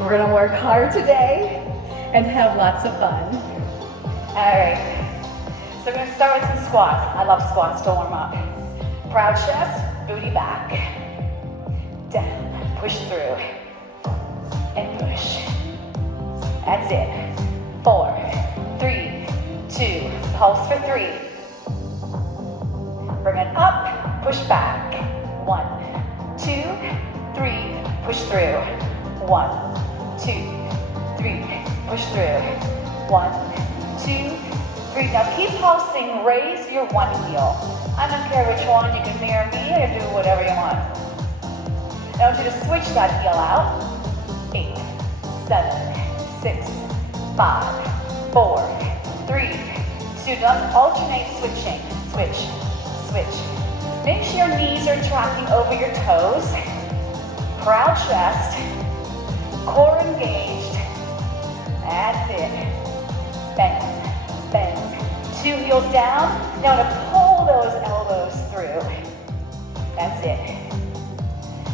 We're gonna work hard today and have lots of fun. All right, so we're gonna start with some squats. I love squats to warm up. Proud chest, booty back, down, push through, and push. That's it. 4, 3, 2, pulse for 3. Bring it up, push back. 1, 2, 3, push through. 1, 2, 3, push through. 1, 2, 3. Now keep pulsing, raise your one heel. I don't care which one, you can mirror me or do whatever you want. I want you to switch that heel out. 8, 7, 6, 5, 4, 3, 2. Don't alternate switching. Switch, switch. Make sure your knees are tracking over your toes. Proud chest. Core engaged. That's it. Bang, bang. 2 heels down. Now to pull those elbows through. That's it.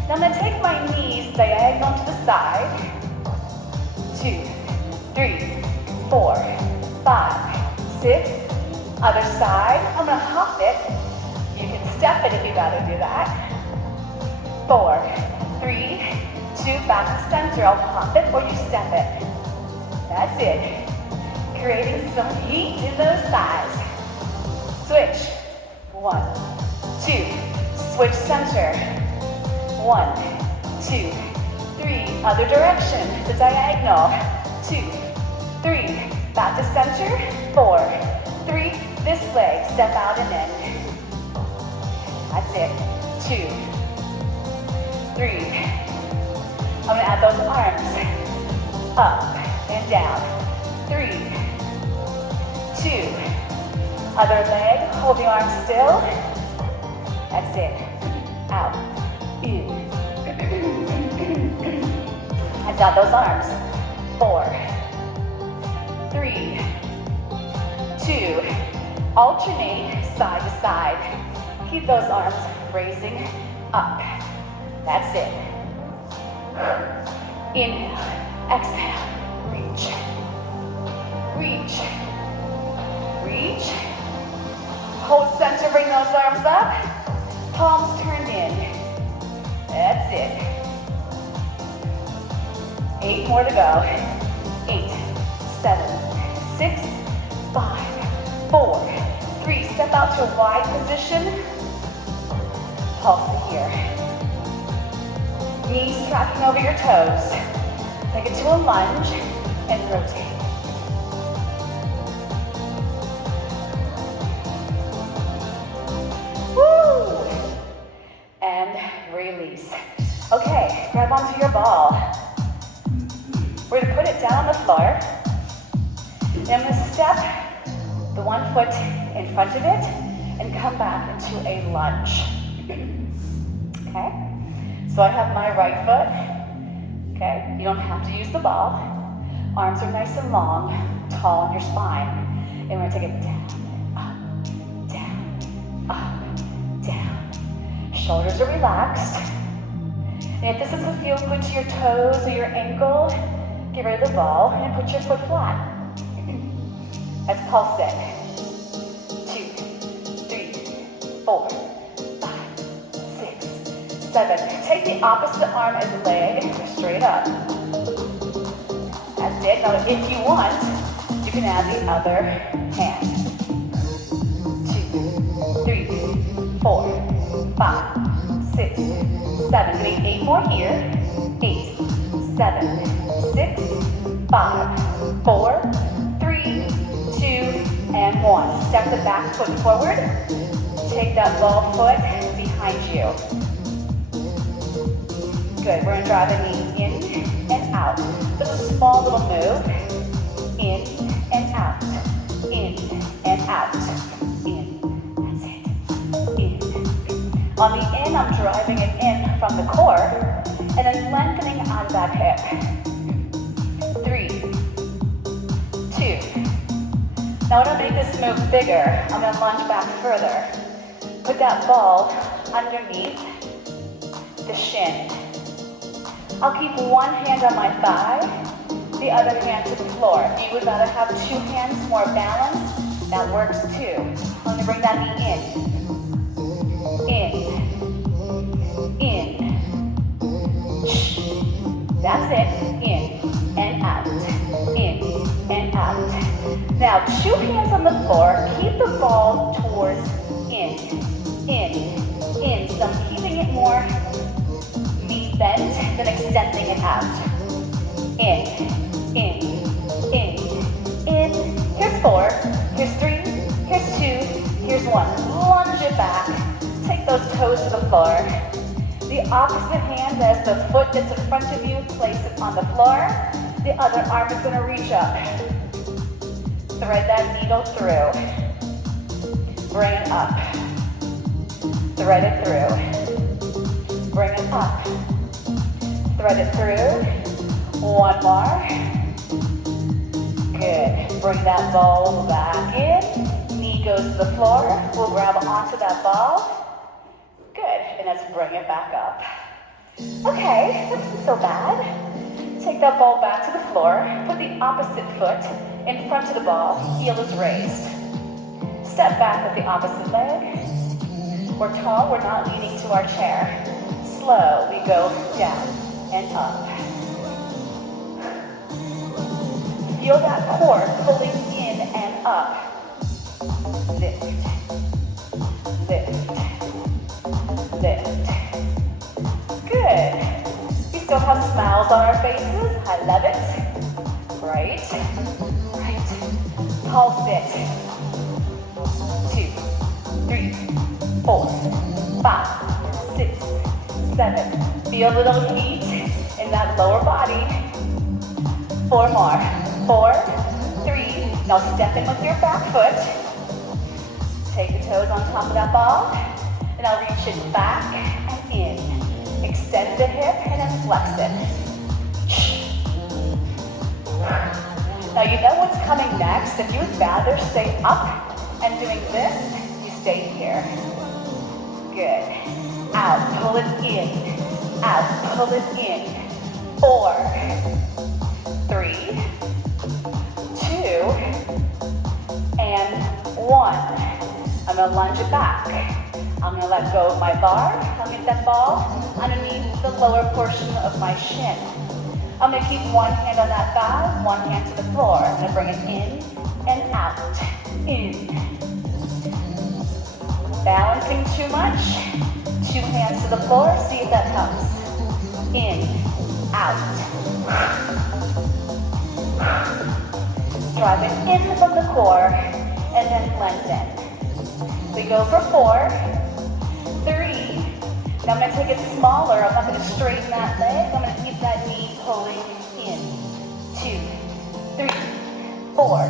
Now I'm going to take my knees diagonal to the side. 2, 3, 4, 5, 6. Other side. I'm going to hop it. You can step it if you'd rather do that. 4, 3, 2, back to center. I'll hop it or you step it. That's it. Creating some heat in those thighs. Switch. 1, 2. Switch center. 1, 2, 3. Other direction. It's a diagonal. 2, 3. Back to center. 4, 3. This leg. Step out and in. That's it. 2, 3. I'm gonna add those arms up and down. 3, 2. Other leg, hold the arm still. That's it. Out, in. Let's add those arms. 4, 3, 2. Alternate side to side. Keep those arms raising up. That's it. Inhale, exhale, reach, reach, reach. Hold center, bring those arms up. Palms turned in. That's it. 8 more to go. 8, 7, 6, 5, 4, 3. Step out to a wide position. Pulse here. Knees tracking over your toes. Take it to a lunge and rotate. Woo! And release. Okay, grab onto your ball. We're gonna put it down on the floor. And I'm gonna step the one foot in front of it and come back into a lunge. Okay? So I have my right foot. Okay? You don't have to use the ball. Arms are nice and long, tall on your spine. And we're gonna take it down, up, down, up, down. Shoulders are relaxed. And if this doesn't feel good to your toes or your ankle, get rid of the ball and put your foot flat. Let's pulse it. 2, 3, 4, 5, 6, 7. Take the opposite arm as leg and straight up. That's it. Now if you want, you can add the other hand. 2, 3, 4, 5, 6, 7. We need 8 more here. 8, 7, 6, 5, 4, 3, 2, and 1. Step the back foot forward. Take that ball foot behind you. Good. We're going to drive the knee in and out. Just a small little move. In and out. In and out. In. That's it. In. On the in, I'm driving it in from the core and then lengthening out of that hip. 3, 2. Now when I make this move bigger, I'm going to lunge back further. Put that ball underneath the shin. I'll keep one hand on my thigh, the other hand to the floor. If you would rather have two hands, more balance, that works too. Let me bring that knee in. In. That's it. In and out. In and out. Now, two hands on the floor. Keep the ball towards in. So I'm keeping it more knee bent than extending it out. In. Here's 4. Here's 3. Here's 2. Here's 1. Lunge it back. Take those toes to the floor. The opposite hand, as the foot that's in front of you, place it on the floor. The other arm is going to reach up. Thread that needle through. Bring it up. Thread it through. Bring it up. Thread it through. One more. Good. Bring that ball back in. Knee goes to the floor. We'll grab onto that ball. Good. And let's bring it back up. Okay, that isn't so bad. Take that ball back to the floor. Put the opposite foot in front of the ball. Heel is raised. Step back with the opposite leg. We're tall, we're not leaning to our chair. Slow, we go down and up. Feel that core pulling in and up. Lift. Good. We still have smiles on our faces. I love it. Right. Pulse it. 2, 3, 4, 5, 6, 7. Feel a little heat in that lower body. 4 more. 4, 3. Now step in with your back foot. Take the toes on top of that ball. And I'll reach it back and in. Extend the hip and then flex it. Now you know what's coming next. If you'd rather stay up and doing this, you stay here. Good. Out, pull it in. Out, pull it in. 4, 3, 2, and 1. I'm gonna lunge it back. I'm gonna let go of my bar. I'll get that ball underneath the lower portion of my shin. I'm gonna keep one hand on that thigh, one hand to the floor. I'm gonna bring it in and out. In. Balancing too much. 2 hands to the floor. See if that helps. In. Out. Drive it in from the core and then lengthen. We go for 4, 3. Now I'm going to take it smaller. I'm not going to straighten that leg. I'm going to keep that knee pulling in. 2, 3, 4,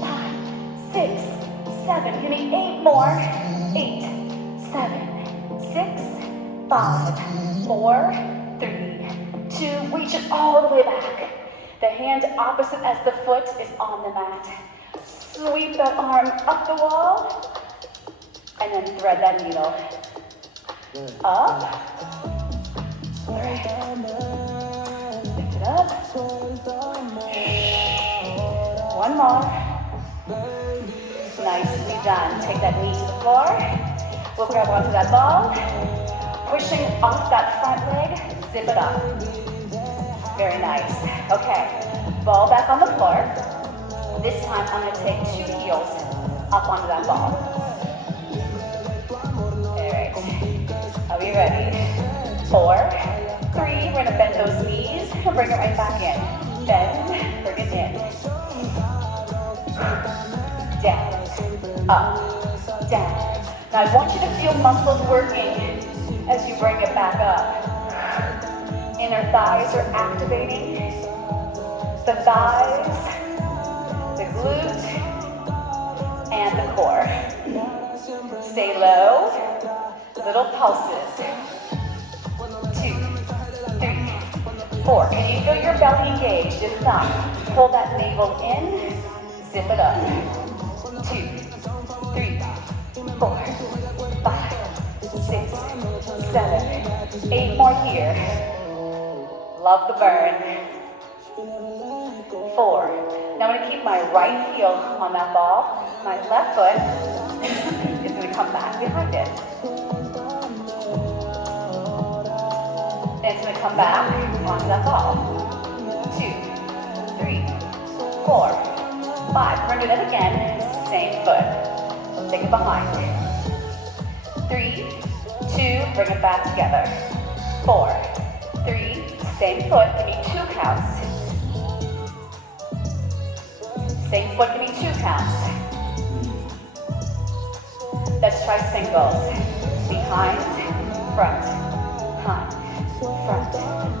5, 6, 7. Give me 8 more. 8, 7, 6, 5, 4, 3, 2. Reach it all the way back. The hand opposite as the foot is on the mat. Sweep that arm up the wall. And then thread that needle up. Lift it up. One more. Nicely done. Take that knee to the floor. We'll grab onto that ball. Pushing off that front leg, zip it up. Very nice. Okay. Ball back on the floor. This time I'm going to take 2 heels up onto that ball. Are we ready? 4, 3, we're gonna bend those knees and bring it right back in. Bend, bring it in. Down, up, down. Now I want you to feel muscles working as you bring it back up. Inner thighs are activating. The thighs, the glute, and the core. Stay low. Little pulses. 2, 3, 4. Can you feel your belly engaged? If not, pull that navel in, zip it up. 2, 3, 4, 5, 6, 7, 8 more here. Love the burn. 4. Now I'm going to keep my right heel on that ball. My left foot is going to come back behind it. And it's going to come back onto that ball. 2, 3, 4, 5. We're going to do that again. Same foot. Take it behind. 3, 2, bring it back together. 4, 3, same foot, give me 2 counts. Same foot, give me 2 counts. Let's try singles. Behind, front, behind, front,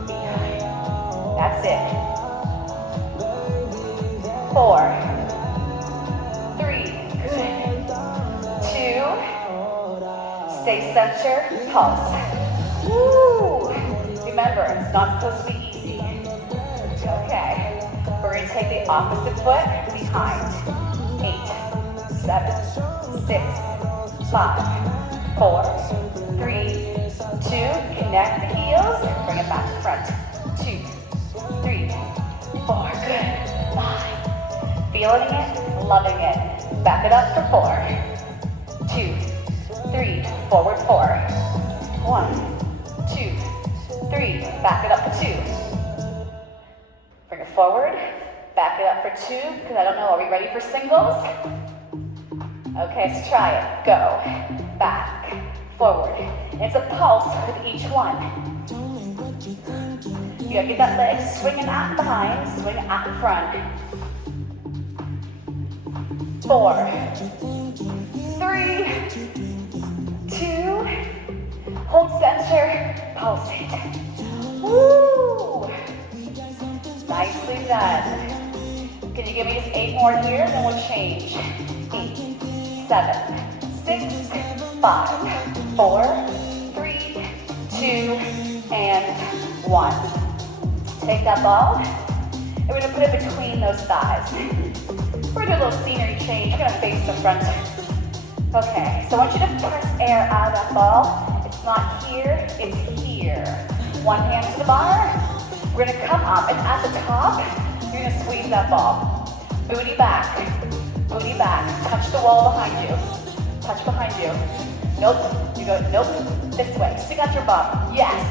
behind. That's it. 4, 3, good. 2, stay center, pulse. Woo! Remember, it's not supposed to be easy. Okay. We're going to take the opposite foot behind. 8, 7, 6, 5, 4, 3, 2. Connect the heels. Bring it back to front. 2, 3, 4. Good. 5. Feeling it, loving it. Back it up for 4. 2, 3. Forward 4. 1. 2, 3, back it up for 2. Bring it forward, back it up for 2, because I don't know, are we ready for singles? Okay, let's try it. Go, back, forward. It's a pulse with each one. You gotta get that leg swinging out behind, swing out in front. 4, 3, 2, hold center, pulse it. Woo! Nicely done. Can you give me just 8 more here, then we'll change. 8, 7, 6, 5, 4, 3, 2, and 1. Take that ball, and we're gonna put it between those thighs. We're gonna do a little scenery change. We're gonna face the front. Okay, so I want you to press air out of that ball. It's not here, it's here. One hand to the bar. We're gonna come up, and at the top, you're gonna squeeze that ball. Booty back, touch the wall behind you. Touch behind you. Nope, you go, nope, this way. Stick out your bum, yes.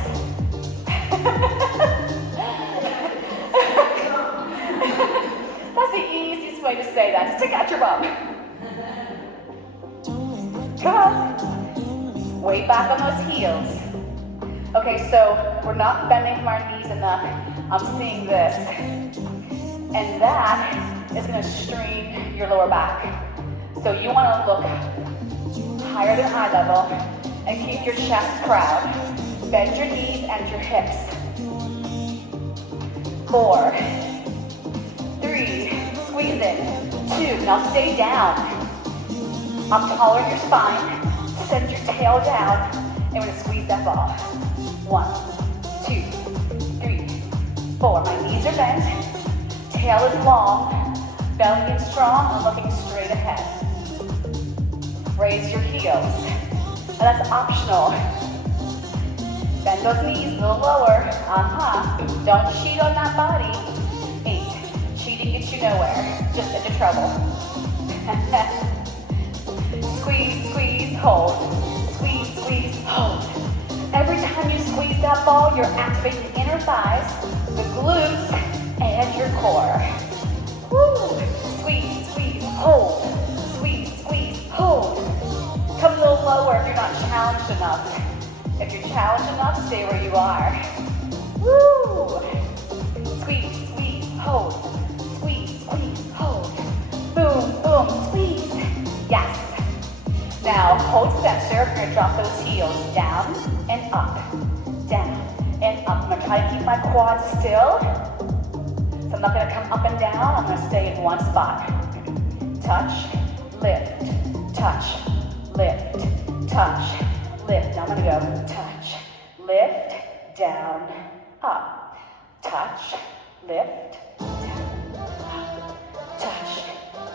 That's the easiest way to say that, stick out your bum. Come on. Weight back on those heels. Okay, so we're not bending from our knees enough. I'm seeing this. And that is gonna strain your lower back. So you wanna look higher than eye level and keep your chest proud. Bend your knees and your hips. 4, 3, squeeze it. 2, now stay down. Up taller in your spine. Send your tail down. And we're gonna squeeze that ball. 1, 2, 3, 4. My knees are bent. Tail is long. Belly is strong. I'm looking straight ahead. Raise your heels. And that's optional. Bend those knees a little lower. Don't cheat on that body. 8. Cheating gets you nowhere. Just into trouble. Squeeze, squeeze, hold. Squeeze, squeeze, hold. Every time you squeeze that ball, you're activating the inner thighs, the glutes, and your core. Woo! Squeeze, squeeze, hold. Squeeze, squeeze, hold. Come a little lower if you're not challenged enough. If you're challenged enough, stay where you are. Woo! Squeeze, squeeze, hold. Squeeze, squeeze, hold. Boom, boom, squeeze. Yes. Now hold center. We're gonna drop those heels down and up, down and up. I'm gonna try to keep my quads still. So I'm not gonna come up and down. I'm gonna stay in one spot. Touch, lift, touch, lift, touch, lift. Now I'm gonna go touch, lift, down, up, touch, lift, down, up, touch,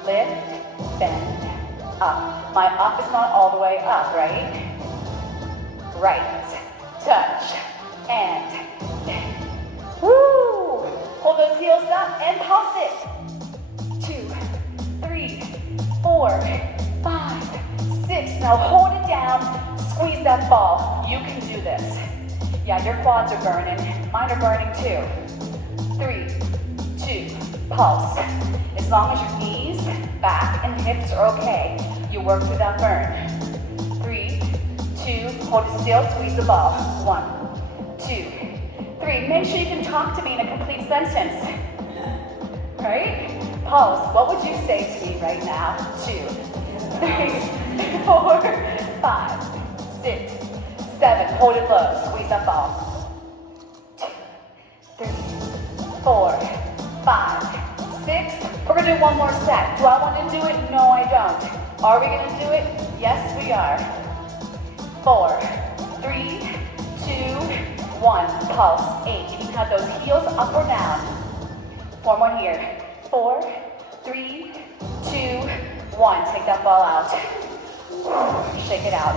lift, bend, up. My up is not all the way up, right? Right, touch, and Woo! Hold those heels up and pulse it. 2, 3, 4, 5, 6. Now hold it down. Squeeze that ball. You can do this. Yeah, your quads are burning. Mine are burning too. 3, 2, pulse. As long as your knees, back, and hips are okay, you work through that burn. 3, 2, hold it still, squeeze the ball. 1, 2, 3. Make sure you can talk to me in a complete sentence. Right? Pulse. What would you say to me right now? 2, 3, 4, 5, 6, 7. Hold it low. Squeeze that ball. 2, 3, 4, 5, 6. We're going to do one more set. Do I want to do it? No, I don't. Are we going to do it? Yes, we are. 4, 3, 2, 1. Pulse. 8. You can have those heels up or down. 4 more here. 4, 3, 2, 1. Take that ball out. Shake it out.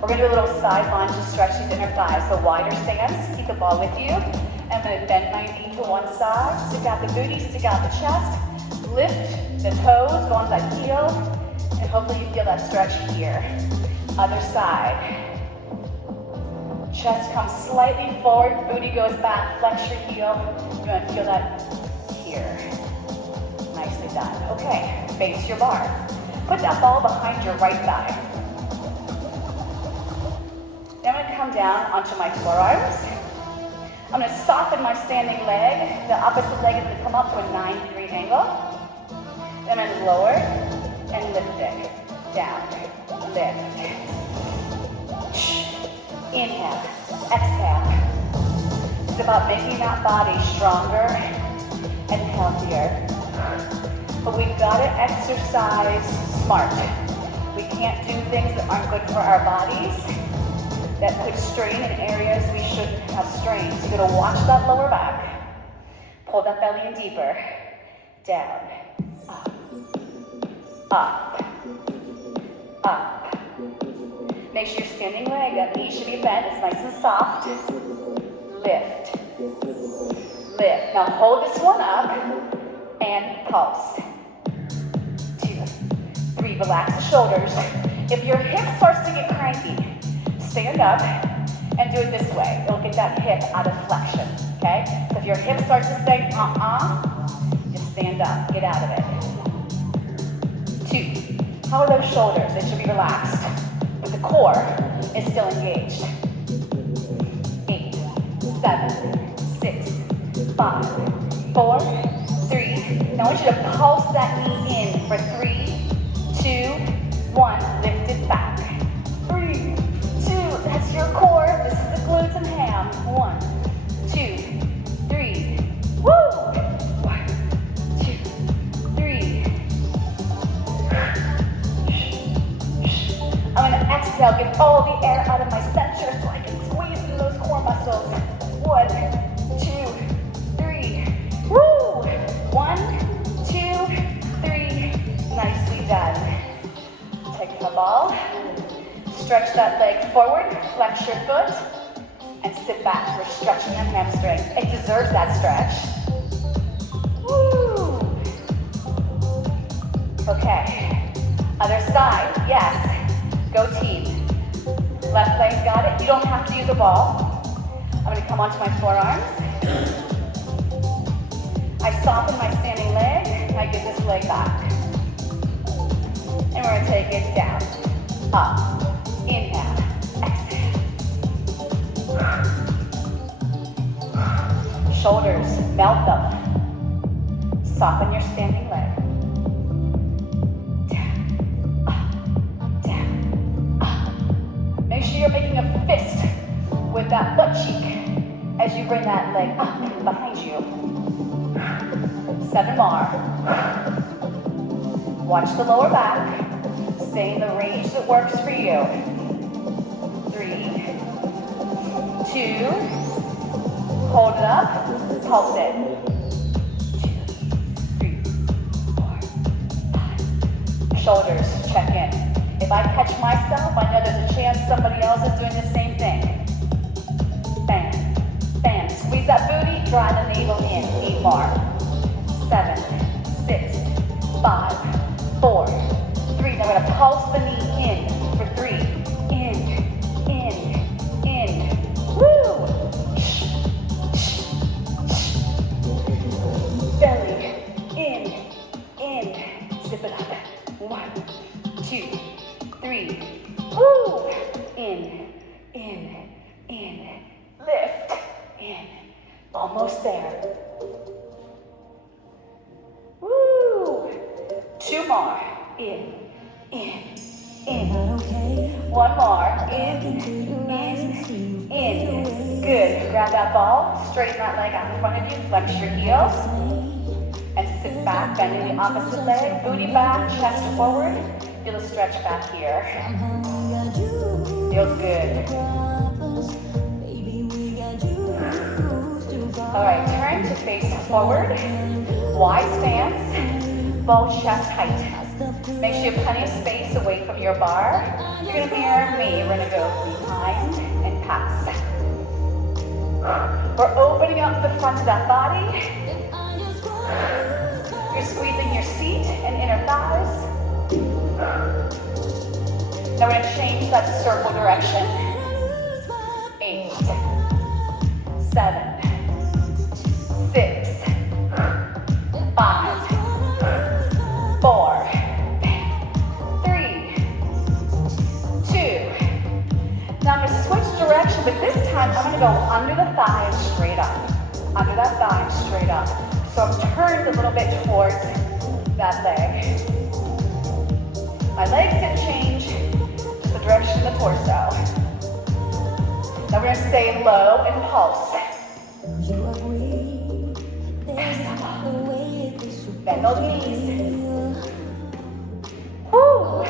We're going to do a little side lunge to stretch these inner thighs. So wider stance. Keep the ball with you. I'm going to bend my knee to one side. Stick out the booty. Stick out the chest. Lift the toes. Go onto that heel. And hopefully you feel that stretch here. Other side. Chest comes slightly forward. Booty goes back. Flex your heel. You're going to feel that here. Nicely done. Okay, face your bar. Put that ball behind your right thigh. Then I'm going to come down onto my forearms. I'm going to soften my standing leg. The opposite leg is going to come up to a 90-degree angle. Then I'm going to lower and lift it. Down, lift. Inhale, exhale. It's about making that body stronger and healthier. But we've got to exercise smart. We can't do things that aren't good for our bodies, that put strain in areas we shouldn't have strain. So you're gonna watch that lower back. Pull that belly in deeper. Down, up, up. Make sure your standing leg, that knee should be bent, it's nice and soft. Lift, lift. Now hold this one up and pulse. 2, 3, relax the shoulders. If your hip starts to get cranky, stand up and do it this way. It'll get that hip out of flexion, okay? So if your hip starts to say, just stand up, get out of it. 2, how are those shoulders? They should be relaxed, but the core is still engaged. 8, 7, 6, 5, 4, 3. Now I want you to pulse that knee in for 3, 2, 1. Lift it back. 3, 2. That's your core. This is the glutes and ham. 1, 2, 3. Woo! 1, 2, 3. I'm going to exhale. Get all the air out of my center so I can squeeze into those core muscles. 1, 2, 3. Woo! 1, 2, 3. Nicely done. Take the ball. Stretch that leg forward. Flex your foot. And sit back. We're stretching that hamstring. It deserves that stretch. Woo! Okay. Other side. Yes. Go team. Left leg got it. You don't have to use a ball. I'm going to come onto my forearms. I soften my standing leg. I give this leg back. And we're going to take it down. Up. Inhale. Exhale. Shoulders, melt them. Soften your standing leg. Down. Up. Down. Up. Make sure you're making a fist with that butt cheek as you bring that leg up behind you. 7 more. Watch the lower back. Stay in the range that works for you. 3, 2, hold it up, pulse it. 2, 3, 4, 5. Shoulders, check in. If I catch myself, I know there's a chance somebody else is doing the same thing. Bam, bam. Squeeze that booty, drive the navel in. 8 more. 7, 6, 5, 4, 3. Now we're gonna pulse the knee in for 3. In. Woo! Belly. In. Zip it up. 1, 2, 3. Woo! In. Lift. In. Almost there. Woo! 2 more. In. 1 more. In. Good. Grab that ball. Straighten that leg out in front of you. Flex your heels. And sit back. Bending the opposite leg. Booty back. Chest forward. Feel a stretch back here. Feels good. Alright, turn to face forward. Wide stance. Ball chest height. Make sure you have plenty of space away from your bar. You're going to mirror me. We're going to go behind and pass. We're opening up the front of that body. You're squeezing your seat and inner thighs. Now we're going to change that circle direction. 8, 7, 6, 5, 4, 3, 2. Now I'm going to switch direction, but this time I'm going to go under the thighs straight up. Under that thigh straight up. So I'm turned a little bit towards that leg. My legs didn't change, just the direction of the torso. Now we're going to stay low and pulse. Bend those knees. Woo!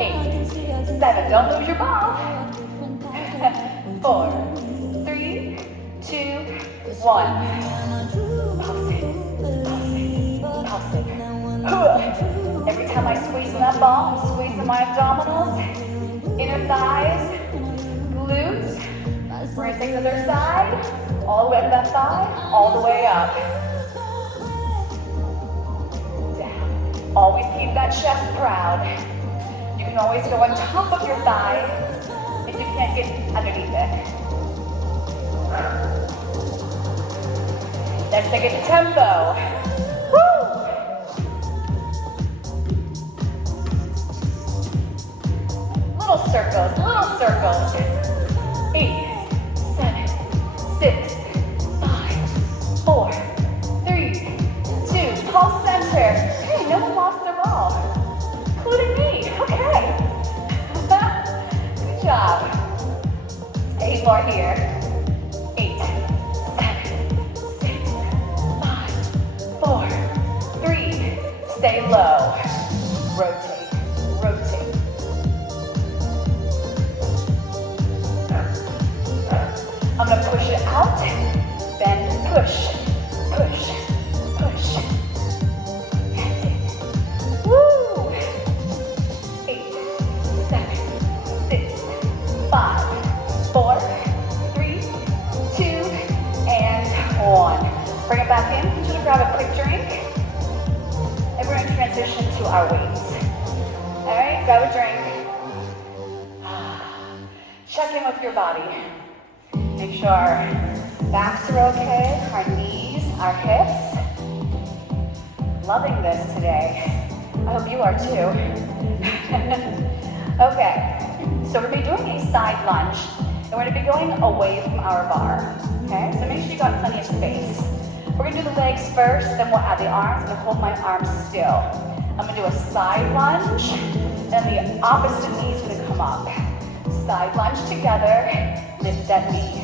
8, 7, don't lose your ball. 4, 3, 2, 1. Pulse it. Every time I squeeze in that ball, I'm squeezing my abdominals, inner thighs, glutes. We're going to take the other side, all the way up that thigh, all the way up. Down. Always keep that chest proud. You can always go on top of your thigh if you can't get underneath it. Let's take it to tempo. Woo! Little circles. 8, 7, 6, 5, 4, 3, 2. Pulse center. Hey, no one lost their ball, including me. Okay. Good job. 8 more here. 8, 7, 6, 5, 4, 3. Stay low. Rotate. I'm going to push it out, bend, push. That's it. Woo! 8, 7, 6, 5, 4, 3, 2, and 1. Bring it back in. I want you to grab a quick drink. And we're going to transition to our weights. All right, grab a drink. Check in with your body. Make sure our backs are okay, our knees, our hips. Loving this today. I hope you are too. Okay, so we're going to be doing a side lunge, and we're going to be going away from our bar. Okay, so make sure you got plenty of space. We're going to do the legs first, then we'll add the arms. I'm going to hold my arms still. I'm going to do a side lunge, and the opposite knee is going to come up. Side lunge together, lift that knee.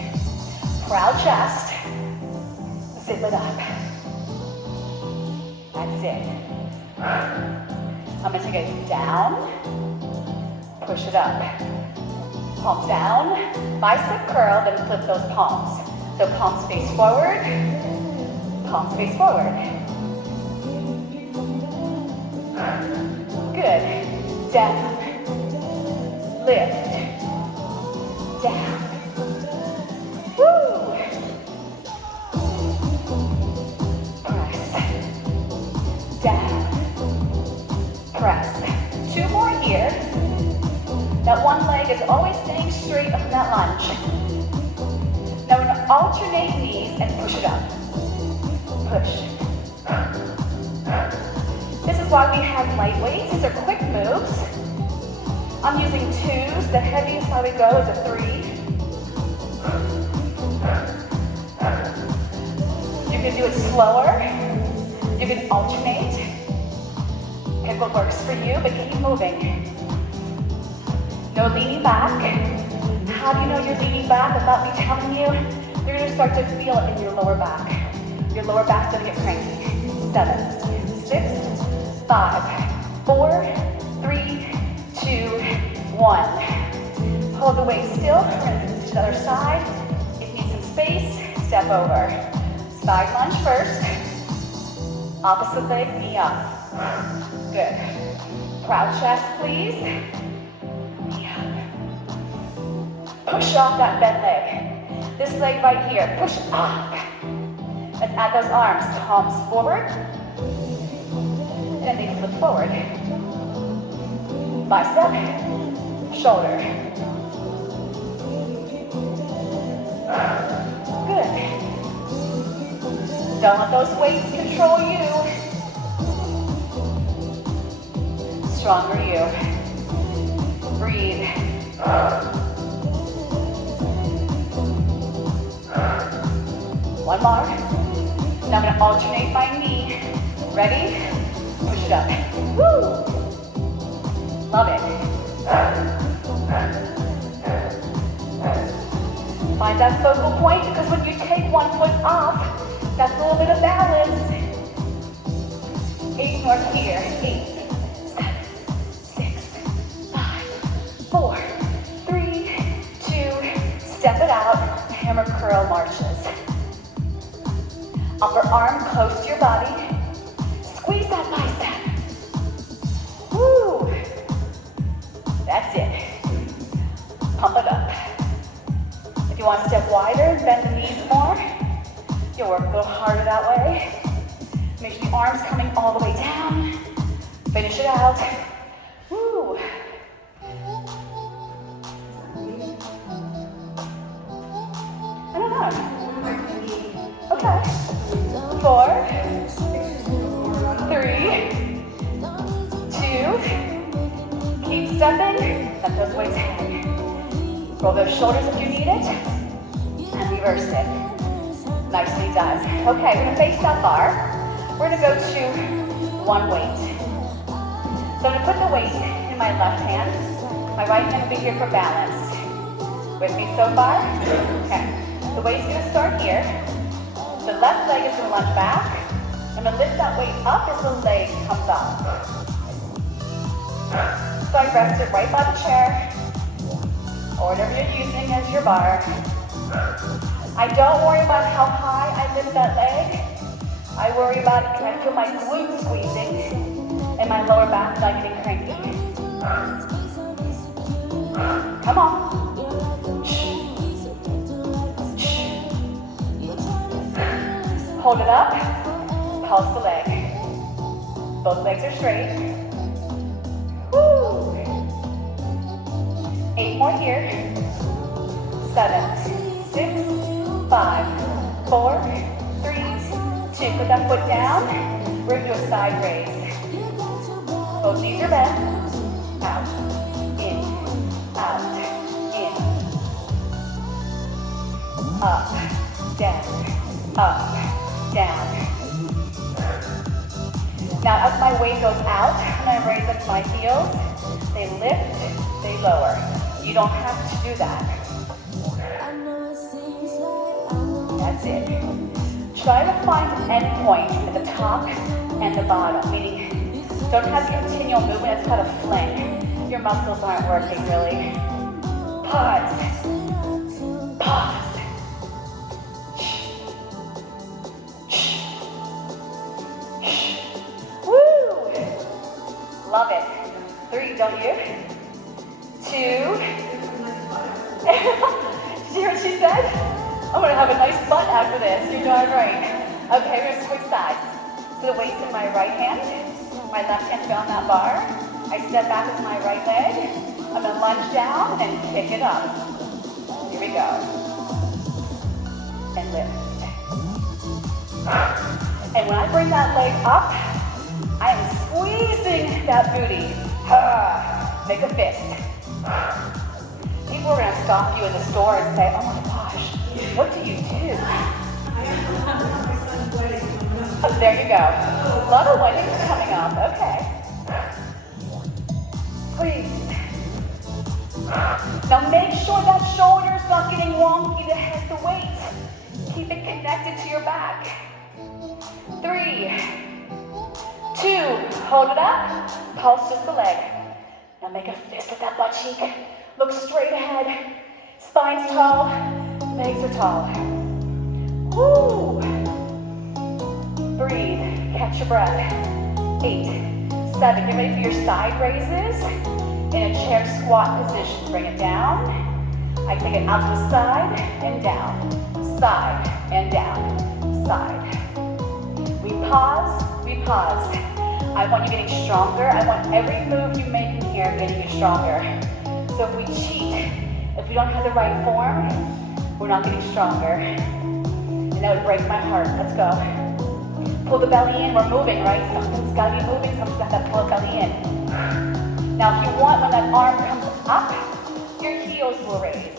Proud chest, zip it up. That's it. I'm going to take it down, push it up. Palms down, bicep curl, then flip those palms. So palms face forward, palms face forward. Good. Down, lift, down. Woo! leg is always staying straight up in that lunge. Now we're gonna alternate knees and push it up. Push. This is why we have light weights. These are quick moves. I'm using 2s. The heaviest I would go is a 3. You can do it slower. You can alternate. Pick what works for you, but keep moving. No leaning back. How do you know you're leaning back without me telling you? You're gonna start to feel it in your lower back. Your lower back's gonna get cranky. 7, 6, 5, 4, 3, 2, 1. Hold the weight still. We're gonna do to the other side. If you need some space, step over. Side lunge first. Opposite leg, knee up. Good. Proud chest, please. Knee up. Push off that bent leg. This leg right here, push up. Let's add those arms. Palms forward. And they flip forward. Bicep, shoulder. Good. Don't let those weights control you. Stronger you. Breathe. One more. Now I'm going to alternate my knee. Ready? Push it up. Woo! Love it. Find that focal point, because when you take one foot off, that's a little bit of balance. 8 more here. 8, 7, 6, 5, 4, 3, 2, step it out. Hammer curl marches. Upper arm close to your body. Squeeze that bicep. Woo! That's it. Pump it up. If you want to step wider, bend the knees more. You'll work a little harder that way. Make sure the arms coming all the way down. Finish it out. Woo! I don't know. Okay. 4, 3, 2, keep stepping, let those weights hang. Roll those shoulders if you need it, and reverse it. Nicely done. Okay, we're gonna face that bar. We're gonna go to one weight. So I'm gonna put the weight in my left hand. My right hand will be here for balance. With me so far? Okay. The weight's gonna start here. The left leg is gonna lunge back. I'm gonna lift that weight up as the leg comes up. So I rest it right by the chair, or whatever you're using as your bar. I don't worry about how high I lift that leg. I worry about, can I feel my glutes squeezing and my lower back not getting cranky? Come on. Hold it up, pulse the leg. Both legs are straight. Woo! 8 more here. 7, 6, 5, 4, 3, 2. Put that foot down. We're going to do a side raise. Both knees are bent. Out, in, out, in. Up, down, up, down. Now as my weight goes out, and I raise up my heels, they lift, they lower. You don't have to do that. That's it. Try to find endpoints at the top and the bottom, meaning don't have continual movement, it's kind of fling. Your muscles aren't working really. Pause. Pause. Love it. 3, don't you? 2. Did you hear what she said? I'm gonna have a nice butt after this. You're darn right. Okay, we're gonna switch sides. So the weight's in my right hand. My left hand's on that bar. I step back with my right leg. I'm gonna lunge down and pick it up. Here we go. And lift. And when I bring that leg up, I am squeezing that booty. Make a fist. People are gonna stop you in the store and say, oh my gosh, what do you do? Oh, there you go. A lot of weddings coming up, okay. Squeeze. Now make sure that shoulder's not getting wonky to hit the weight. Keep it connected to your back. 3, 2, hold it up, pulse just the leg. Now make a fist with that butt cheek. Look straight ahead. Spine's tall, legs are tall. Woo! Breathe, catch your breath. 8, 7, get ready for your side raises. In a chair squat position, bring it down. I take it out to the side and down. Side and down, side. We pause. I want you getting stronger. I want every move you make in here getting you stronger. So if we cheat, if we don't have the right form, we're not getting stronger. And that would break my heart. Let's go. Pull the belly in. We're moving, right? Something's got to be moving. Something's got to pull the belly in. Now, if you want, when that arm comes up, your heels will raise.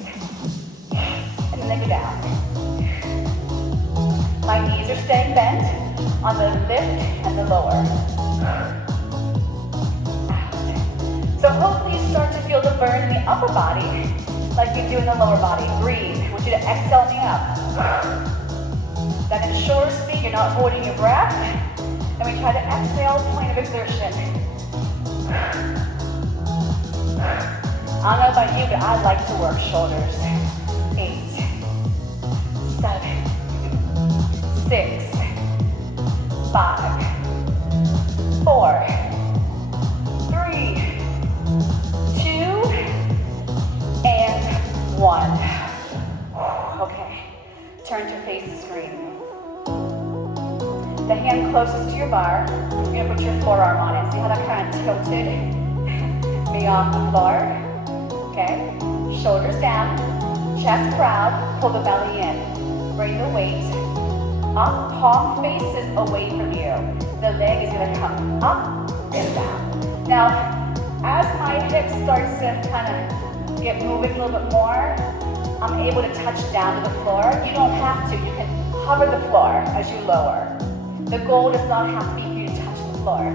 And then they go down. My knees are staying bent on the lift and the lower. Out. So hopefully you start to feel the burn in the upper body like you do in the lower body. Breathe. I want you to exhale me up. Then in shoulder speed, you're not holding your breath. And we try to exhale, point of exertion. I don't know about you, but I like to work shoulders. 8, 7, 6, 5, 4, 3, 2, and 1. Okay, turn to face the screen. The hand closest to your bar, you're gonna put your forearm on it. See how that kind of tilted me off the floor? Okay, shoulders down, chest proud, pull the belly in. Bring the weight up, palm faces away from you. The leg is gonna come up and down. Now, as my hips starts to kind of get moving a little bit more, I'm able to touch down to the floor. You don't have to, you can hover the floor as you lower. The goal does not have to be for you to touch the floor.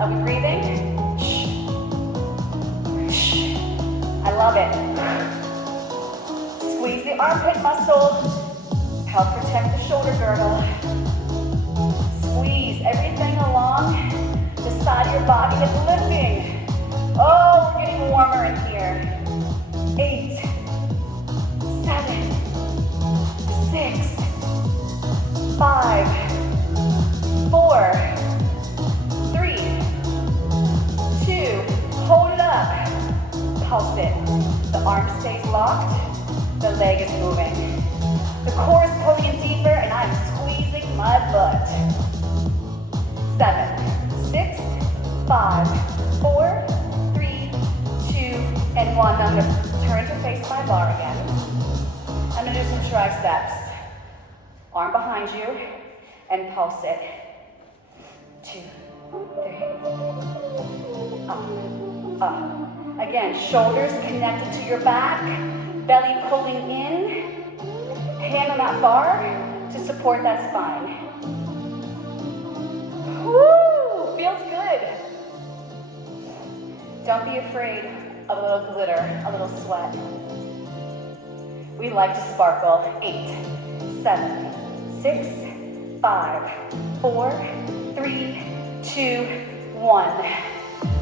Are we breathing? I love it. Squeeze the armpit muscle. Help protect the shoulder girdle. Squeeze everything along the side of your body that's lifting. Oh, we're getting warmer in here. 8, 7, 6, 5, 4, 3, 2, hold it up. Pulse it. The arm stays locked. The leg is moving. The core is pulling in deeper and I'm squeezing my butt. 7, 6, 5, 4, 3, 2, and 1. Now I'm going to turn to face my bar again. I'm going to do some triceps. Arm behind you and pulse it. 2, 3. Up. Again, shoulders connected to your back, belly pulling in, hand on that bar to support that spine. Woo! Feels good. Don't be afraid of a little glitter, a little sweat. We like to sparkle. 8, 7, 6, 5, 4, 3, 2, 1.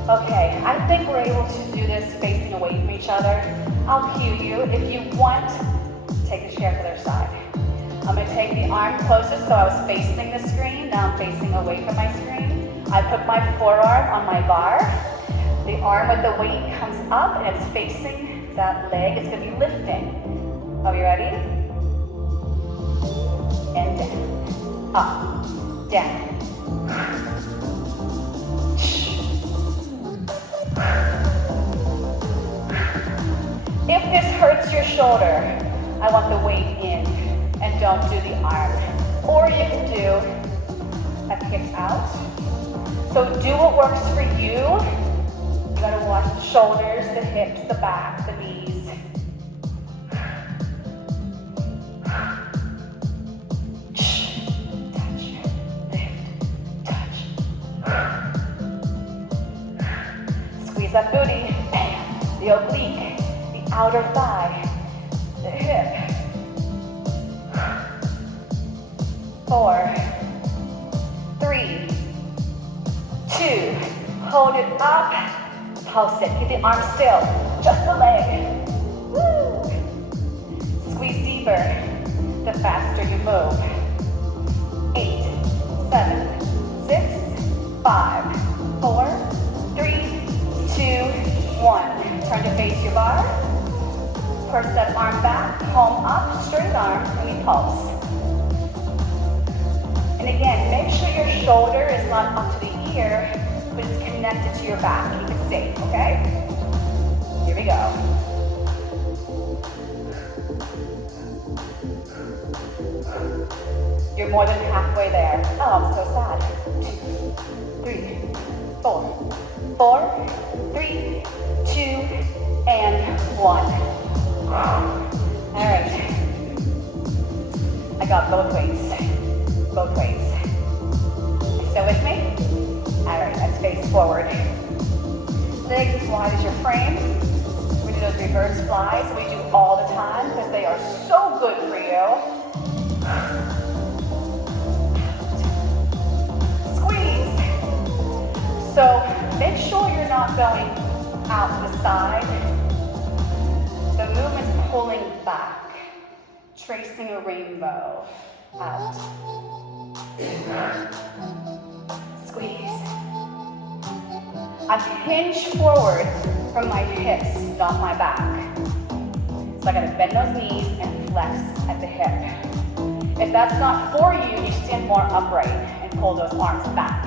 Okay, I think we're able to do this facing away from each other. I'll cue you. If you want, take the chair to the other side. I'm going to take the arm closest so I was facing the screen. Now I'm facing away from my screen. I put my forearm on my bar. The arm with the weight comes up and it's facing that leg. It's going to be lifting. Are we ready? And down. Up. Down. if this hurts your shoulder, I want the weight in and don't do the arm. Or you can do a kick out. So do what works for you. You gotta watch the shoulders, the hips, the back, the knees. Touch, lift, touch. Squeeze that booty, bam. The oblique, the outer thigh, the hip. 4, 3, 2, hold it up, pulse it, keep the arm still, just the leg. Woo. Squeeze deeper, the faster you move. 8, 7, 6, 5, 4, 3, 2, 1. Turn to face your bar, push that arm back, palm up, straight arm, and we pulse. And again, make sure your shoulder is not up to the ear, but it's connected to your back. Keep it safe, okay? Here we go. You're more than halfway there. Oh, I'm so sad. 2, 3, 4. 4, 3, 2, and 1. All right. I got both weights. Both ways. Still with me? All right, let's face forward. Legs as wide as your frame. We do those reverse flies we do all the time because they are so good for you. Squeeze. So make sure you're not going out to the side. The movement's pulling back, tracing a rainbow. Out. Squeeze. I'm hinged forward from my hips, not my back. So I gotta bend those knees and flex at the hip. If that's not for you, you stand more upright and pull those arms back.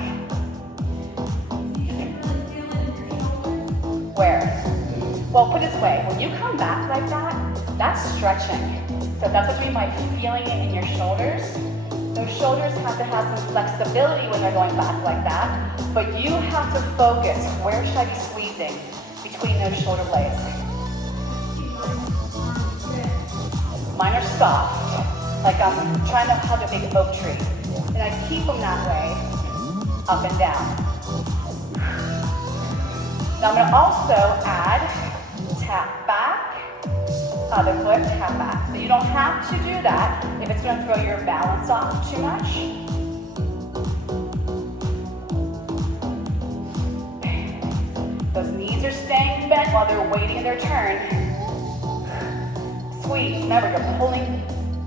Where? Well, put it this way, when you come back like that, that's stretching. So that's what you might be feeling it in your shoulders. Those shoulders have to have some flexibility when they're going back like that, but you have to focus. Where should I be squeezing between those shoulder blades? Mine are soft, like I'm trying to hug a big oak tree. And I keep them that way, up and down. Now I'm gonna also add tap back, other foot, tap back. So you don't have to do that if it's going to throw your balance off too much. Those knees are staying bent while they're waiting their turn. Squeeze. Remember, you're pulling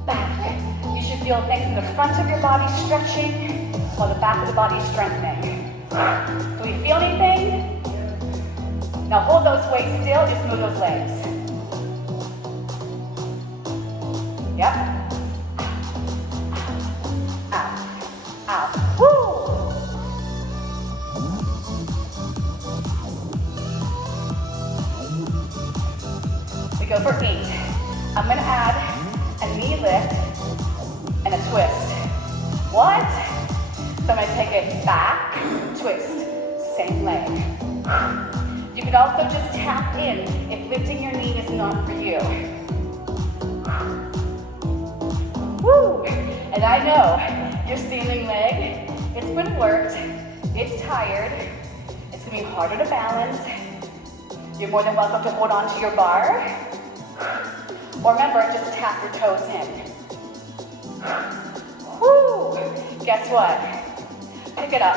back. You should feel things in the front of your body stretching while the back of the body is strengthening. Do we feel anything? Now hold those weights still, just move those legs. Yep. Out. Out. Woo! We go for 8. I'm gonna add a knee lift and a twist. What? So I'm gonna take it back, twist, same leg. You could also just tap in if lifting your knee is not for you. Woo! And I know your ceiling leg, it's been worked, it's tired, it's gonna be harder to balance. You're more than welcome to hold on to your bar. Or remember, just tap your toes in. Woo! Guess what? Pick it up.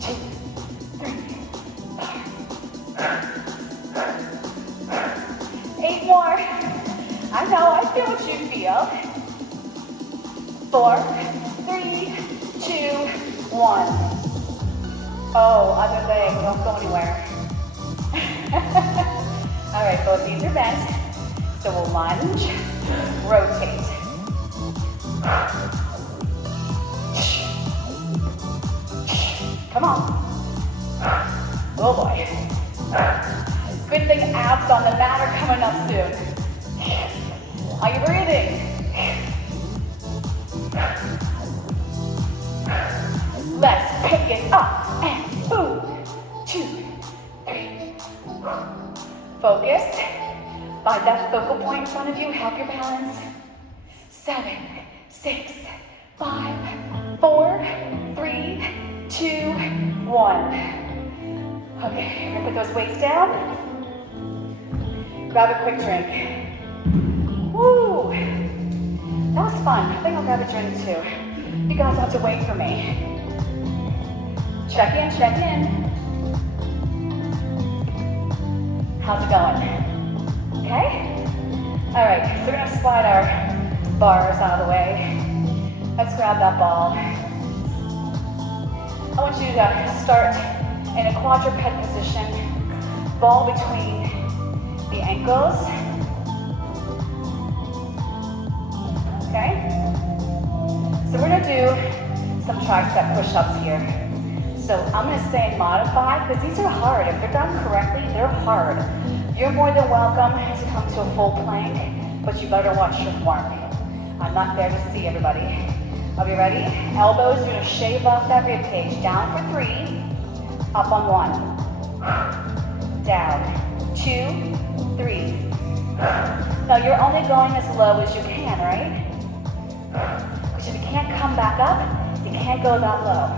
2, 3, 4. 8 more. I know, I feel what you feel. 4, 3, 2, 1. Oh, other leg, don't go anywhere. All right, both knees are bent. So we'll lunge, rotate. Come on. Oh boy. Good thing abs on the mat are coming up soon. Are you breathing? Let's pick it up. And 2, 3. Focus. Find that focal point in front of you. Help your balance. 7, 6, 5, 4, 3, 2, 1. Okay, we're gonna put those weights down. Grab a quick drink. Woo! That was fun. I think I'll grab a drink too. You guys have to wait for me. Check in, check in. How's it going? Okay? All right, so we're gonna slide our bars out of the way. Let's grab that ball. I want you to start in a quadruped position, ball between the ankles. Okay? So we're gonna do some tricep push-ups here. So I'm gonna stay in modified because these are hard. If they're done correctly, they're hard. You're more than welcome to come to a full plank, but you better watch your form. I'm not there to see everybody. Are we ready? Elbows, you're gonna shave off that rib cage. Down for 3, up on 1. Down, 2, 3. Now you're only going as low as you can, right? Because if you can't come back up, you can't go that low.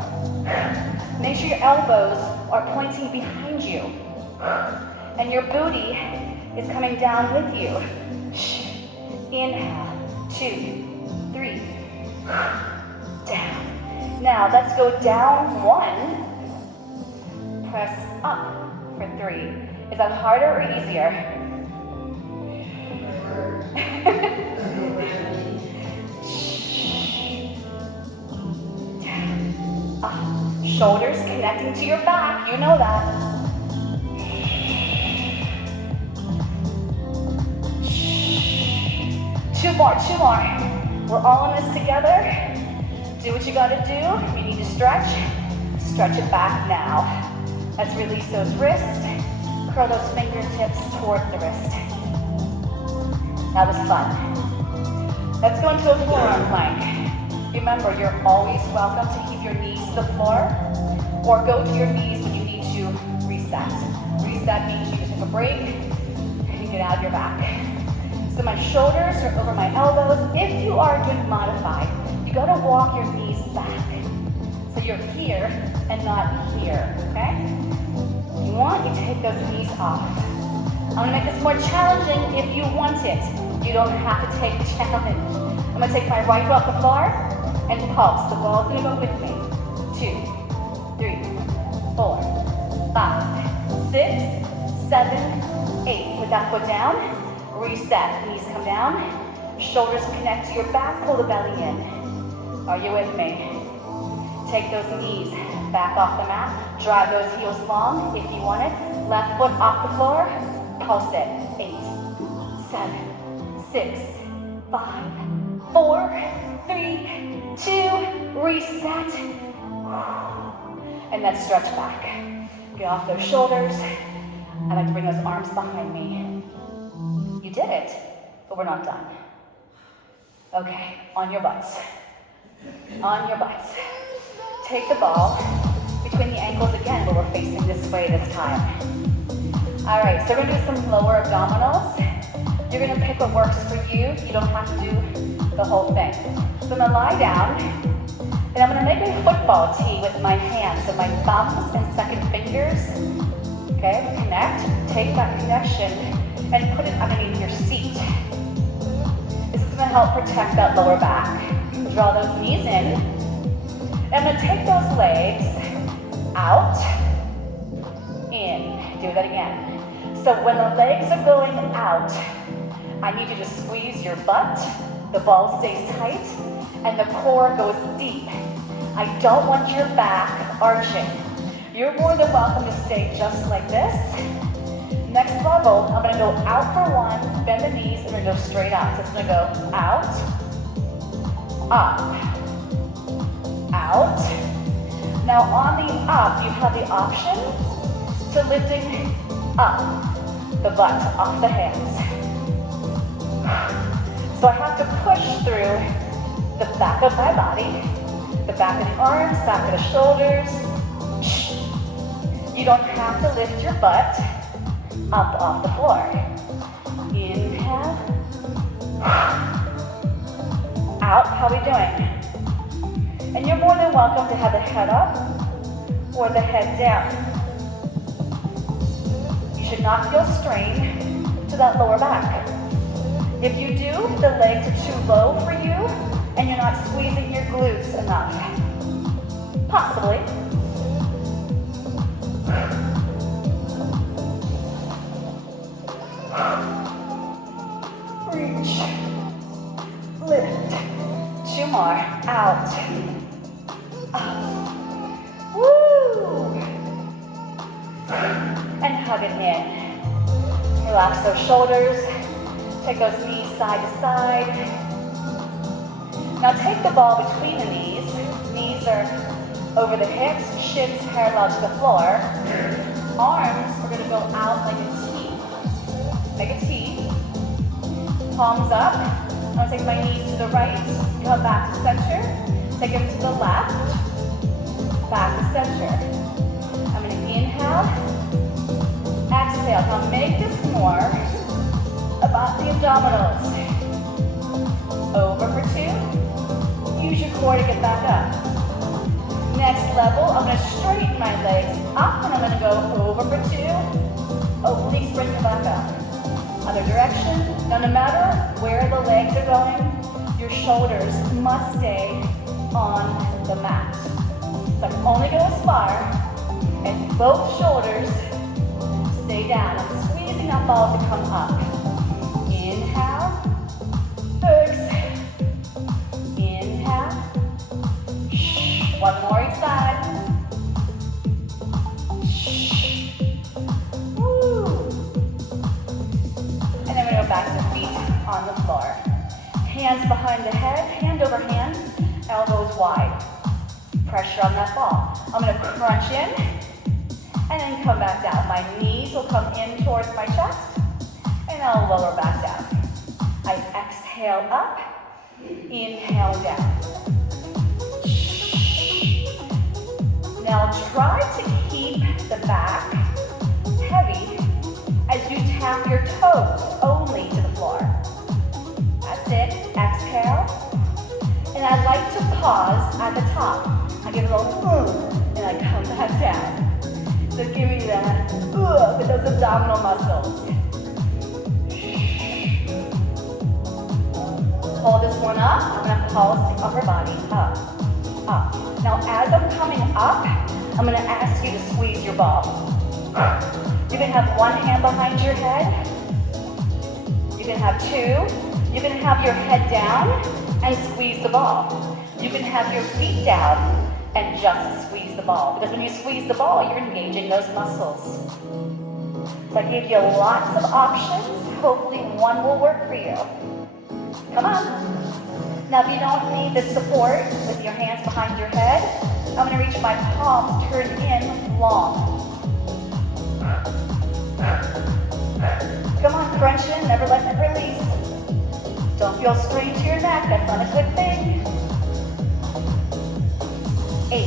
Make sure your elbows are pointing behind you. And your booty is coming down with you. Inhale, 2, 3. Down. Now let's go down 1. Press up for 3. Is that harder or easier? Down. Up. Shoulders connecting to your back. You know that. 2 more, 2 more. We're all in this together. Do what you gotta do. You need to stretch. Stretch it back now. Let's release those wrists. Curl those fingertips towards the wrist. That was fun. Let's go into a forearm plank. Remember, you're always welcome to keep your knees to the floor or go to your knees when you need to reset. Reset means you can take a break and get out of your back. So my shoulders are over my elbows. If you are doing modified, you gotta walk your knees back. So you're here and not here, okay? If you want, you take those knees off. I'm gonna make this more challenging if you want it. You don't have to take the challenge. I'm gonna take my right foot off the floor and pulse. The ball's gonna go with me. 2, 3, 4, 5, 6, 7, 8. Put that foot down. Reset, knees come down, shoulders connect to your back, pull the belly in. Are you with me? Take those knees back off the mat, drive those heels long if you want it. Left foot off the floor, pulse it. 8, 7, 6, 5, 4, 3, 2, reset. And then stretch back. Get off those shoulders. I like to bring those arms behind me. You did it, but we're not done. Okay, on your butts. On your butts. Take the ball between the ankles again, but we're facing this way this time. All right, so we're gonna do some lower abdominals. You're gonna pick what works for you. You don't have to do the whole thing. So I'm gonna lie down, and I'm gonna make a football tee with my hands, so my thumbs and second fingers. Okay, connect, take that connection, and put it underneath your seat. This is gonna help protect that lower back. Draw those knees in. And I'm gonna take those legs out, in. Do that again. So when the legs are going out, I need you to squeeze your butt, the ball stays tight, and the core goes deep. I don't want your back arching. You're more than welcome to stay just like this. Next level, I'm gonna go out for 1, bend the knees, and then go straight out. So it's gonna go out, up, out. Now on the up, you have the option to lifting up, the butt off the hands. So I have to push through the back of my body, the back of the arms, back of the shoulders. You don't have to lift your butt up off the floor. Inhale. Out. How are we doing? And you're more than welcome to have the head up or the head down. You should not feel strain to that lower back. If you do, the legs are too low for you and you're not squeezing your glutes enough. Possibly. Reach. Lift. 2 more. Out. Up. Woo! And hug it in. Relax those shoulders. Take those knees side to side. Now take the ball between the knees. Knees are over the hips, shins parallel to the floor. Arms are going to go out like a T. Like a T. Palms up. I'm going to take my knees to the right. Come back to center. Take them to the left. Back to center. I'm going to inhale. Exhale. Now make this more about the abdominals. Over for 2. Use your core to get back up. Next level, I'm going to straighten my legs up and I'm going to go over for 2. Obliques bring them back up. Other direction. Now no matter where the legs are going, your shoulders must stay on the mat. So I'm only going as far as both shoulders stay down. I'm squeezing that ball to come up. Inhale. Exhale. Inhale. One more each side. Woo. And then we go back to feet on the floor. Hands behind the head, hand over hand, elbows wide. Pressure on that ball. I'm going to crunch in and then come back down. My knees will come in towards my chest and I'll lower back down. I exhale up, inhale down. Now try to keep the back heavy as you tap your toes only to the floor. That's it. Exhale. And I like to pause at the top. I give a little and I come back down. So give me that with those abdominal muscles. Hold this one up. I'm going to pulse the upper body up, up. Now as I'm coming up, I'm going to ask you to squeeze your ball. You can have one hand behind your head. You can have 2. You can have your head down and squeeze the ball. You can have your feet down and just squeeze the ball. Because when you squeeze the ball, you're engaging those muscles. So I gave you lots of options. Hopefully one will work for you. Come on. Now if you don't need the support with your hands behind your head, I'm going to reach my palms turned in long. Come on, crunch in, never let it release. Don't feel strain to your neck, that's not a good thing. 8,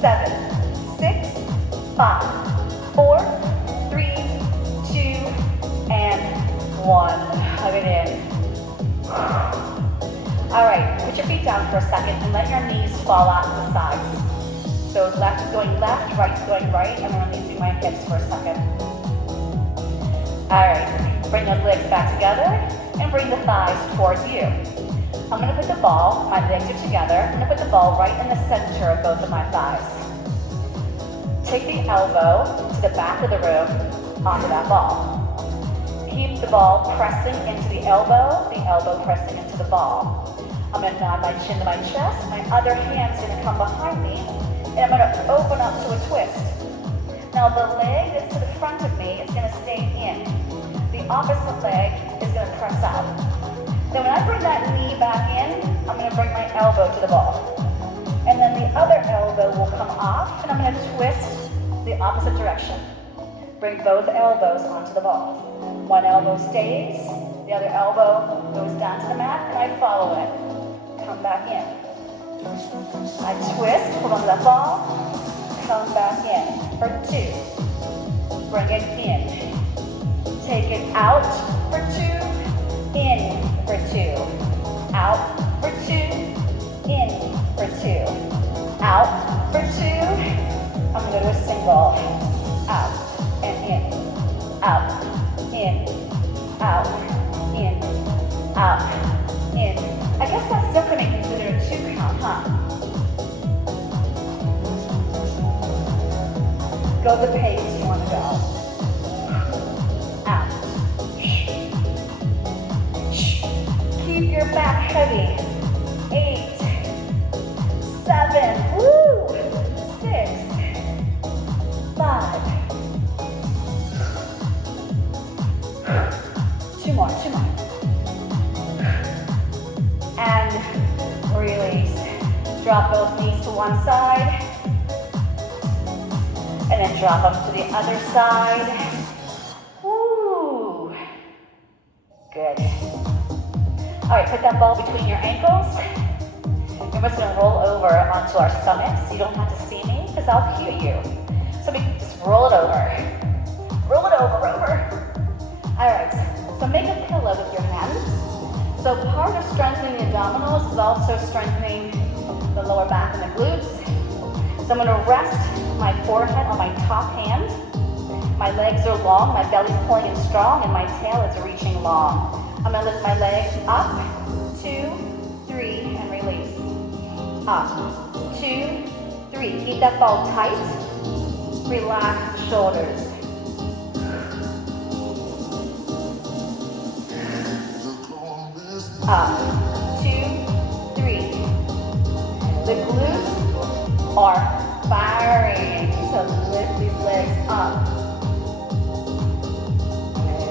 7, 6, 5, 4, 3, 2, and 1. Hug it in. All right, put your feet down for a second and let your knees fall out to the sides. So left is going left, right is going right. I'm going to release my hips for a second. All right, bring those legs back together and bring the thighs towards you. I'm going to put the ball, my legs are together, I'm going to put the ball right in the center of both of my thighs. Take the elbow to the back of the room onto that ball. Keep the ball pressing into the elbow pressing into the ball. I'm going to nod my chin to my chest, my other hand's going to come behind me, and I'm going to open up to a twist. Now the leg that's to the front of me is going to stay in. The opposite leg is going to press out. Then when I bring that knee back in, I'm going to bring my elbow to the ball. And then the other elbow will come off, and I'm going to twist the opposite direction. Bring both elbows onto the ball. One elbow stays, the other elbow goes down to the mat, and I follow it. Come back in. I twist, hold on to that ball, come back in for 2. Bring it in. Take it out for 2, in for 2. Out for 2, in for 2. Out for 2. I'm going to do a single. Out and in. Out, in, out, in, out, in. I guess that's still going to be considered a 2 count, huh? Go the pace you want to go. Out. Keep your back heavy. 8, 7, woo, 6, 5. 2 more. And release. Drop both knees to one side. And then drop up to the other side. Woo. Good. All right, put that ball between your ankles. We're just gonna roll over onto our stomachs. You don't have to see me because I'll cue you. So we just roll it over. Roll it over. All right, so make a pillow with your hands. So part of strengthening the abdominals is also strengthening the lower back and the glutes. So I'm gonna rest my forehead on my top hand. My legs are long, my belly's pulling in strong, and my tail is reaching long. I'm gonna lift my legs up, 2, 3, and release. Up, 2, 3. Keep that ball tight. Relax the shoulders. Up, 2, 3. The glutes are firing. So lift these legs up.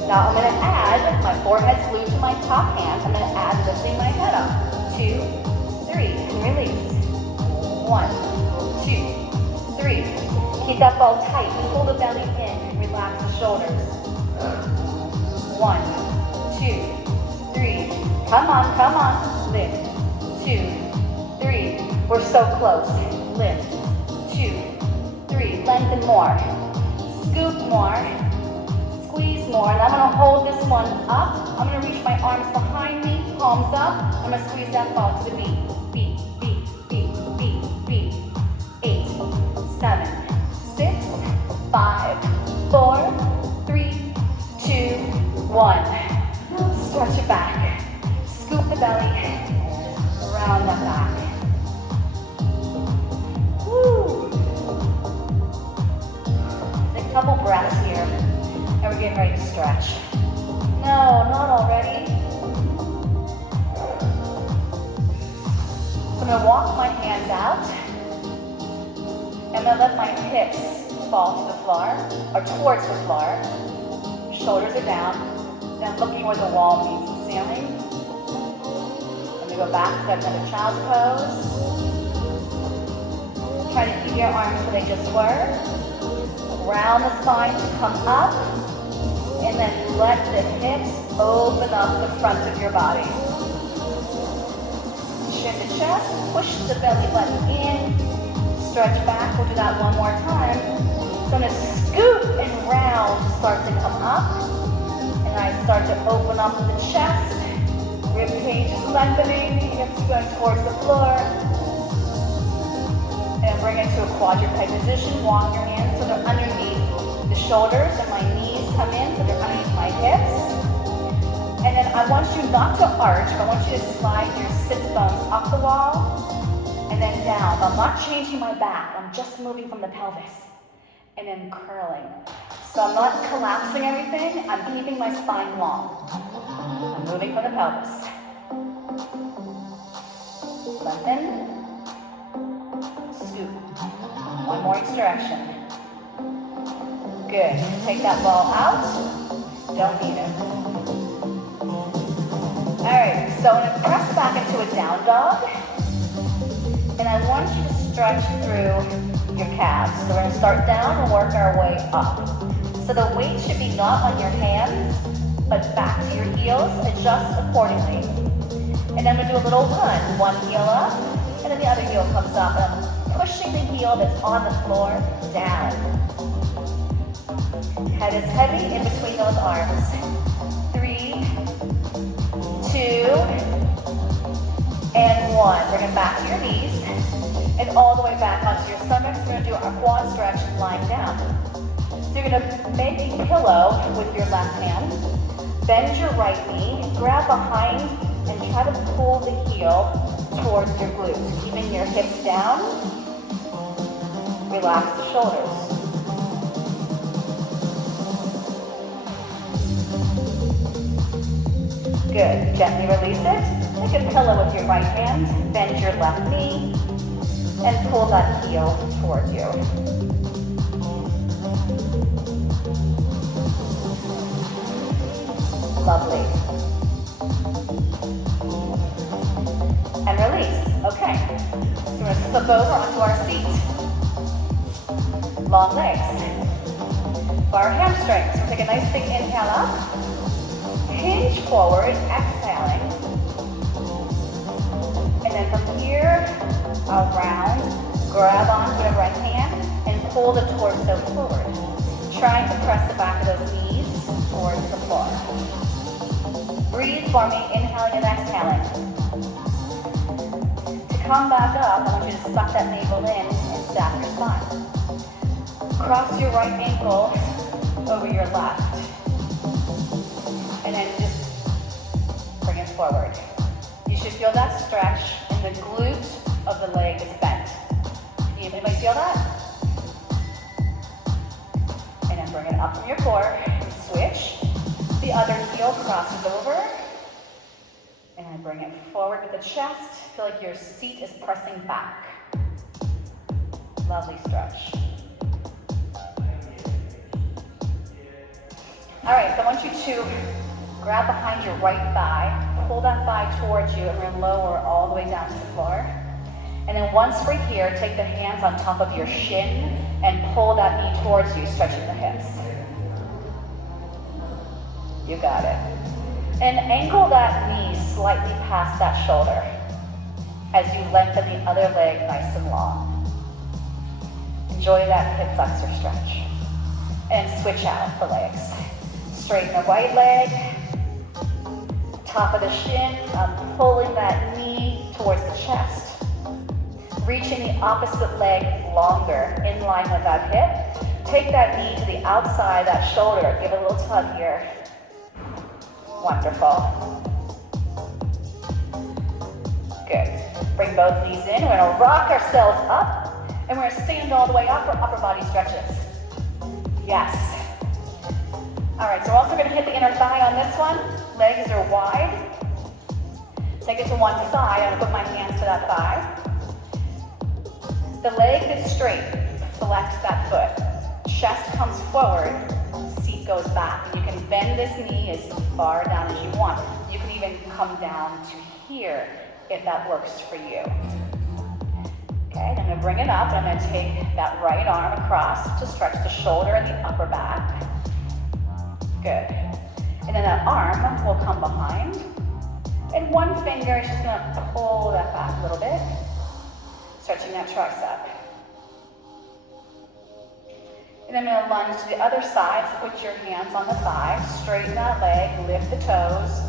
Now I'm going to add my forehead glued to my top hand. I'm going to add lifting my head up. 2, 3, and release. 1, 2, 3. Keep that ball tight. Pull the belly in. Relax the shoulders. 1, 2, 3. Come on. Lift. 2, 3. We're so close. Lift. 2, 3. Lengthen more. Scoop more. Squeeze more. And I'm going to hold this one up. I'm going to reach my arms behind me. Palms up. I'm going to squeeze that ball to the beat. Beat. 8, 7, 6, 5, 4, 3, 2, 1. Stretch it back. Scoop the belly. Round that back. Woo. Take a couple breaths here. And we're getting ready to stretch. No, not already. So I'm going to walk my hands out. And then let my hips fall to the floor, or towards the floor. Shoulders are down. Then looking where the wall meets the ceiling. And we go back to that another child's pose. Try to keep your arms where they just were. Round the spine to come up. And then let the hips open up the front of your body. Chin to chest, push the belly button in. Stretch back, we'll do that one more time. So I'm going to scoop and round start to come up. And I start to open up the chest. Rib cage is lengthening, hips going towards the floor. And bring it to a quadruped position. Walk your hands so they're underneath the shoulders and my knees come in so they're underneath my hips. And then I want you not to arch, I want you to slide your sit bones up the wall. And then down. I'm not changing my back. I'm just moving from the pelvis. And then curling. So I'm not collapsing everything. I'm keeping my spine long. I'm moving from the pelvis. Lengthen. Scoop. One more each direction. Good. Take that ball out. Don't need it. Alright, so I'm going to press back into a down dog. And I want you to stretch through your calves. So we're going to start down and work our way up. So So the weight should be not on your hands, but back to your heels. Adjust accordingly. And I'm going to do a little run. One heel up, and then the other heel comes up. And I'm pushing the heel that's on the floor down. Head is heavy in between those arms. 3, 2, and 1. Bring it back to your knees and all the way back onto your stomach. So we're going to do our quad stretch lying down. So you're going to make a pillow with your left hand. Bend your right knee, grab behind, and try to pull the heel towards your glutes, keeping your hips down. Relax the shoulders. Good. Gently release it. Take a pillow with your right hand, bend your left knee, and pull that heel towards you. Lovely. And release. Okay. So we're going to flip over onto our seat. Long legs. For our hamstrings, we'll take a nice big inhale up. Hinge forward, exhaling. And then from here, around, grab onto the right hand and pull the torso forward. Trying to press the back of those knees towards the floor. Breathe for me, inhaling and exhaling. To come back up, I want you to suck that navel in and stack your spine. Cross your right ankle over your left. And then just bring it forward. You should feel that stretch and the glute of the leg is bent. Anybody feel that? And then bring it up from your core. Switch. The other heel crosses over. And then bring it forward with the chest. Feel like your seat is pressing back. Lovely stretch. All right, so I want you to grab behind your right thigh, pull that thigh towards you, and we're going to lower all the way down to the floor. And then once we're here, take the hands on top of your shin and pull that knee towards you, stretching the hips. You got it. And ankle that knee slightly past that shoulder as you lengthen the other leg nice and long. Enjoy that hip flexor stretch. And switch out the legs. Straighten the right leg, top of the shin, I'm pulling that knee towards the chest, reaching the opposite leg longer, in line with that hip. Take that knee to the outside of that shoulder, give it a little tug here. Wonderful. Good. Bring both knees in, we're gonna rock ourselves up, and we're gonna stand all the way up for upper body stretches. Yes. All right, so we're also going to hit the inner thigh on this one. Legs are wide. Take it to one side. I'm going to put my hands to that thigh. The leg is straight. Flex that foot. Chest comes forward. Seat goes back. And you can bend this knee as far down as you want. You can even come down to here if that works for you. Okay, then I'm going to bring it up. And I'm going to take that right arm across to stretch the shoulder and the upper back. Good. And then that arm will come behind. And one finger is just going to pull that back a little bit. Stretching that tricep. And I'm going to lunge to the other side. So put your hands on the thigh. Straighten that leg. Lift the toes.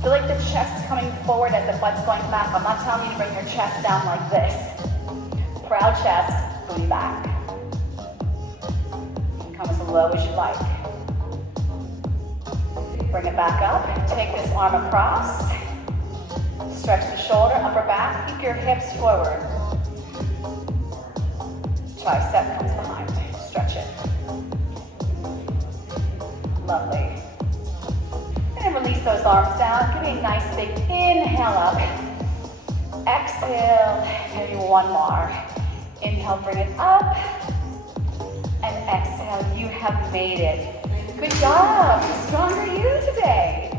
Feel like the chest is coming forward as the butt's going back. I'm not telling you to bring your chest down like this. Proud chest, booty back. You can come as low as you like. Bring it back up. Take this arm across. Stretch the shoulder, upper back. Keep your hips forward. Tricep comes behind. Stretch it. Lovely. And release those arms down. Give me a nice big inhale up. Exhale. Maybe one more. Inhale, bring it up. And exhale. You have made it. Good job. Stronger you today.